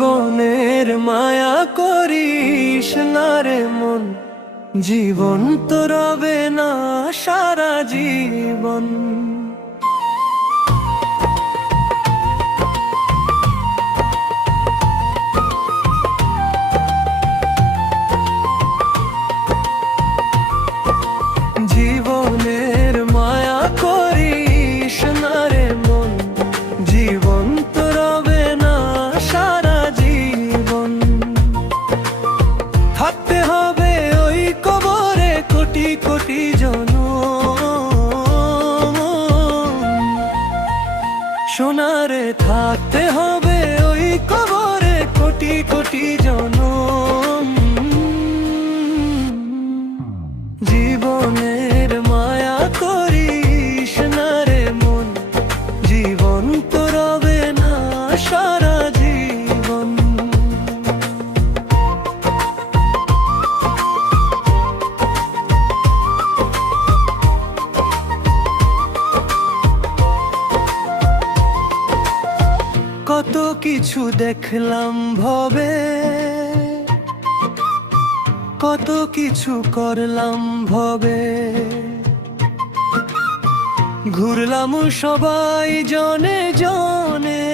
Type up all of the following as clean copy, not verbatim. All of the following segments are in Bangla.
জীবনের মায়া করিস না রে মন, জীবন তো রবে না সারা জীবন। জীবনের মায়া করিস না রে মন, জীবন তো রবে না সারা জীবন। থাকতে হবে ওই কবরে কোটি কোটি জনম, সোনারে থাকতে হবে ওই কবরে কোটি কোটি জনম। জীবনের মায়া করিস না রে মন, জীবন তো রবে না সারা জীবন। কত কিছু দেখলাম ভবে, কত কিছু করলাম ভবে, ঘুরলাম সবাই জনে জনে,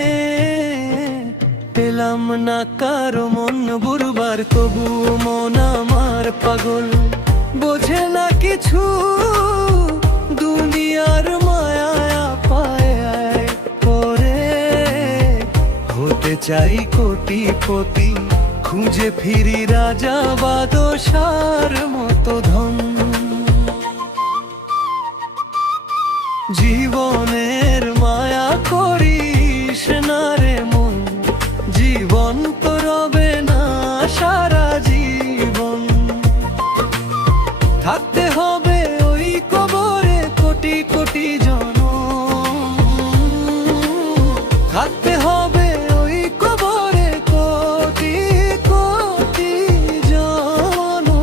পেলাম না কারো মন বুড়বার, তবু মন আমার পাগল, বোঝে না কিছু দুনিয়ার মায়া পায় পরে। হতে চাই কোটিপতি, খুঁজে ফিরি রাজা বাদশার মতো ধন। জীবনের মায়া করিস না রে মন, জীবন তো রবে না সারা জীবন। থাকতে হবে ওই কবরে কোটি কোটি জনম, থাকতে হবে ওই কবরে কোটি কোটি জনম।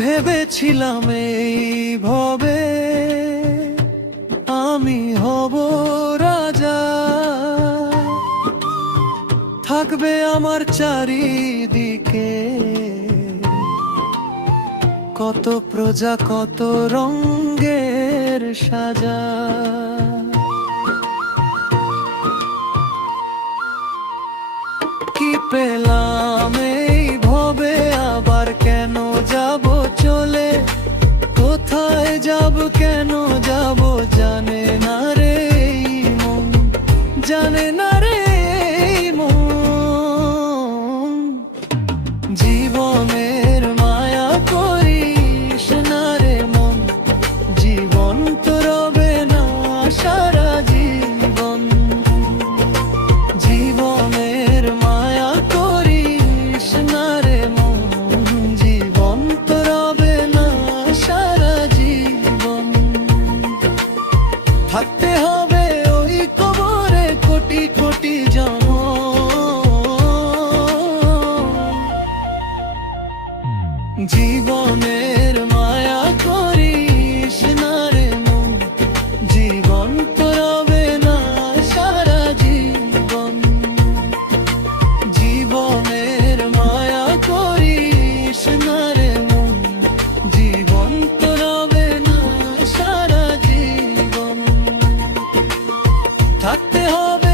ভেবেছিলাম এই ভবে আমি হব রাজা, থাকবে আমার চারিদিকে কত প্রজা কত রঙের সাজা। কি পেলাম এই ভবে, আবার কেন যাব চলে, কোথায় যাব কেন যাব জানে না রে এই মন, জানে না রে এই মন। জীবনের মায়া করিস না রে মন, জীবন তো রবে না সারা জীবন। জীবনের মায়া করিস না রে মন, জীবন তো রবে না সারা জীবন। থাকতে হবে ওই কবরে কোটি কোটি জনম। জীবনের মায়া করিস না রে মন, জীবন তো রবে না সারা জীবন। জীবনের মায়া করিস না রে মন, জীবন তো রবে না সারা জীবন। থাকতে হবে